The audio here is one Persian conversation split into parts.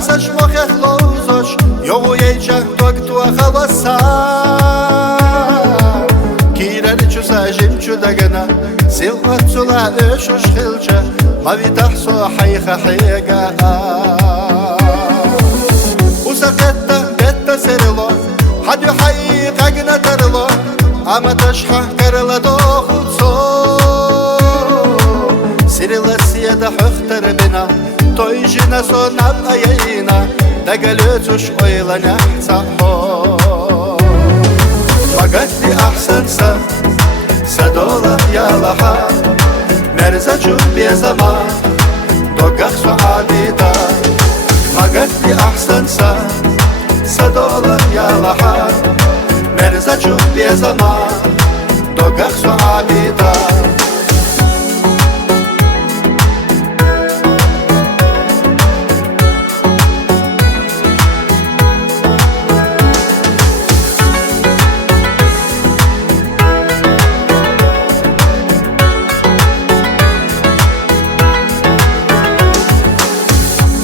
مساش مخخ لوزش یو یچه دوگ تو خلصا کیرن چو ساجم چو دگنا سیلقت سلا اشوش خلچه ما تحصو حيخ حيقا وسقطت بيت سرلو حد يحيق اقنا ترلو اما تشحه كرلا دوخلصو سرلا سيادة حختر بنا تويجنا صنع ايينا دقلتوش اويلا نحصحو وقتي احسن سدولا يا لحا مرزجو بزمان دوغخ صعبيدا مقتي احسن سدولا يا لحا مرزجو بزمان دوغخ صعبيدا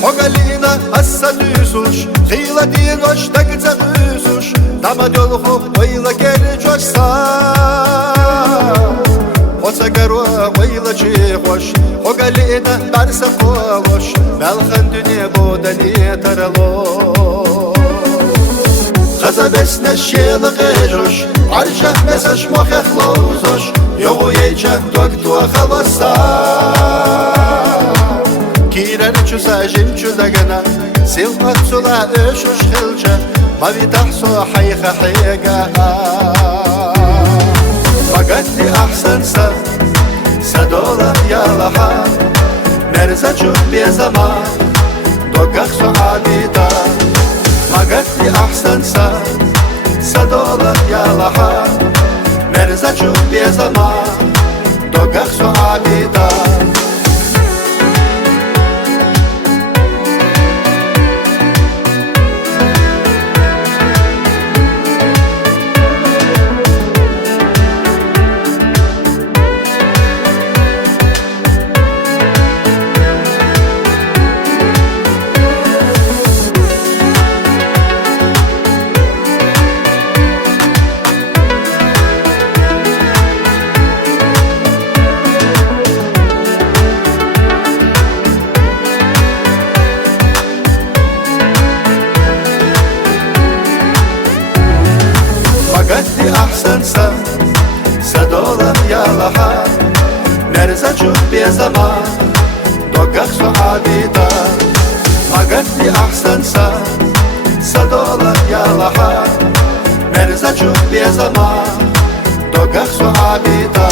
Hogalina assa düzuş Xila dinoş tagca düzuş Dama dölxo oyla geri coşsa Hoca garo oyla çiğoş Hogalina barsa qoloş Melxan dünya bodani taralo Qaza besna şeli qejoş Arjah mesaj moxex lozoş Yoğu yeycah dog tua xalasa كيرن چو ساجم چو دگنا سيلقت سلا اشوش خلچه ما تحصو حيخ حيقا وقتي احسن سدولا يا لحا مرزجو بزمان دوغخ صعبيدا وقتي احسن سدولا يا لحا مرزجو بزمان دوغخ صعبيدا وقتي احسن سدولا يا لحا مرزجو بزمان دوغخ صعبيدا وقتي احسن سدولا يا لحا مرزجو بزمان دوغخ صعبيدا